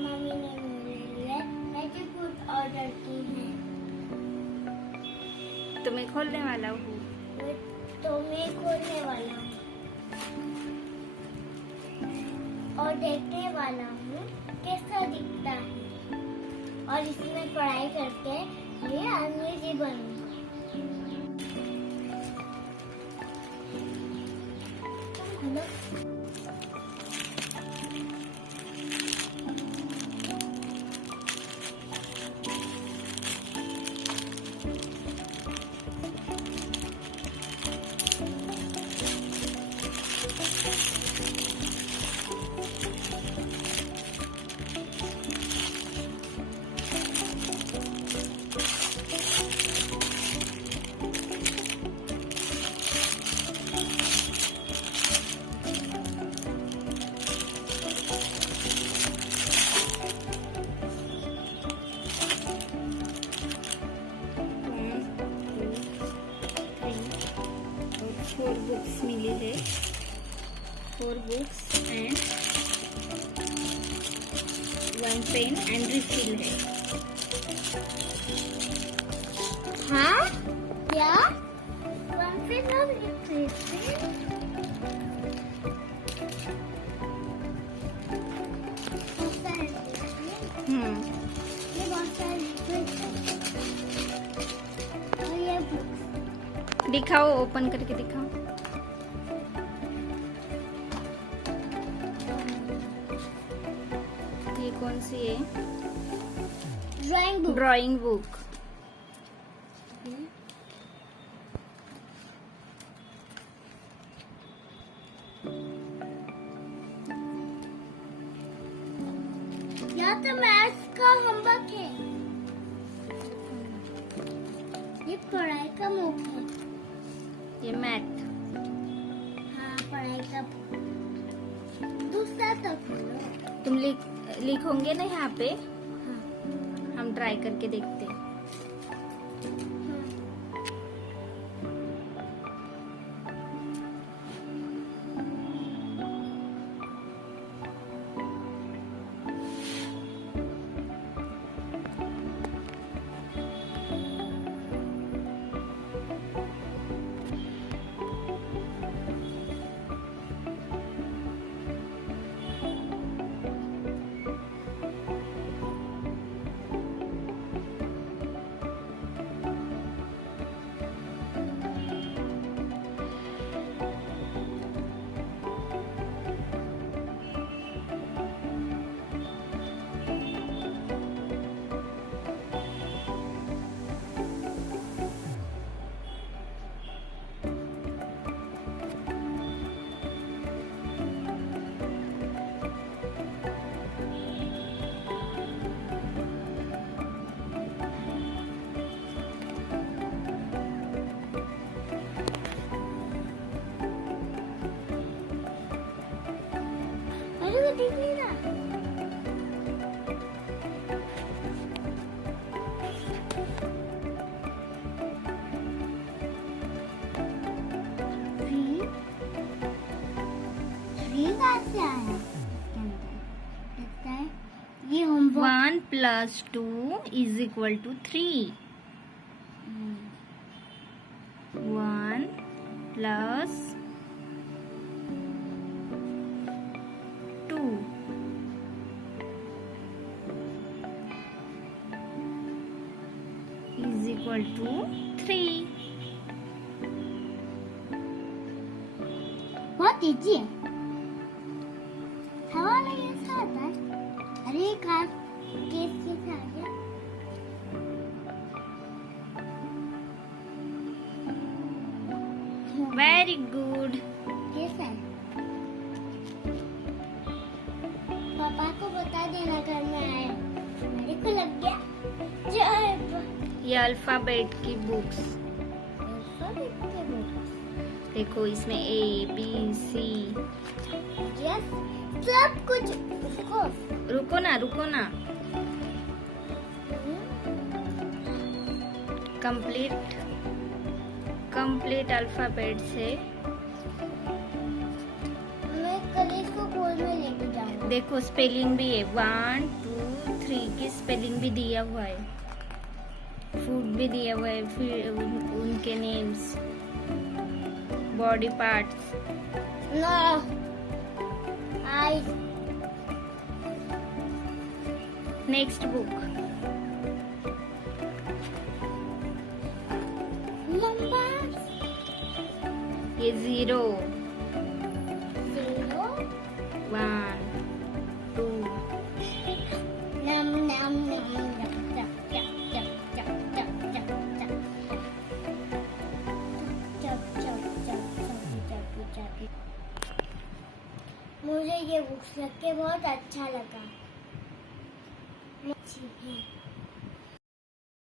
Mummy ने मेरे लिए पेटीकोट ऑर्डर की है। तो मैं खोलने वाला हूँ। तो मैं खोलने वाला हूँ और देखने वाला हूँ कैसा दिखता है, और इसमें पढ़ाई करके ये अंग्रेजी बनूंगा। फोर बुक्स मिली है, 4 books and 1 pen and refill है। हाँ क्या? वन पेन और रिफिल? ये बहुत सारे रिफिल और ये बुक्स। दिखाओ, ओपन करके दिखाओ। ये कौन सी है? Drawing book. Drawing book. या तो मैथ्स का होमवर्क है, ये पढ़ाई का बुक है। ये मैथ। हाँ पढ़ाई का दूसरा तो खोलो। तुम लिखोगे ना यहाँ पे? हाँ, हम ट्राई करके देखते हैं। अरे वो दिख नहीं रहा। थ्री कहाँ से आया? लगता है ये होमवर्क। 1 + 2 = 3। 1 + 2 = 3। बहुत इजी है। हवा में ऐसा आता है। अरे कार केस कैसे आ गया? Very good. कैसा है? पापा को बता देना घर में आए। मेरे को लग गया ये अल्फाबेट की बुक्स देखो, इसमें ABC। यस सब कुछ। रुको ना। कंप्लीट अल्फाबेट से। मैं कल इसको स्कूल में लेके जाऊंगा। देखो स्पेलिंग भी है, 1 2 3 की स्पेलिंग भी दिया हुआ है, फूड भी दिया हुआ है, फिर उनके नेम्स, बॉडी पार्ट्स। नो आई नेक्स्ट बुक, नंबर्स ये 0 0 1 2 नम नम नम चप चप चप चप चप चप चप चप चप चप। मुझे ये बुक्स लग के बहुत अच्छा लगा। अच्छी है।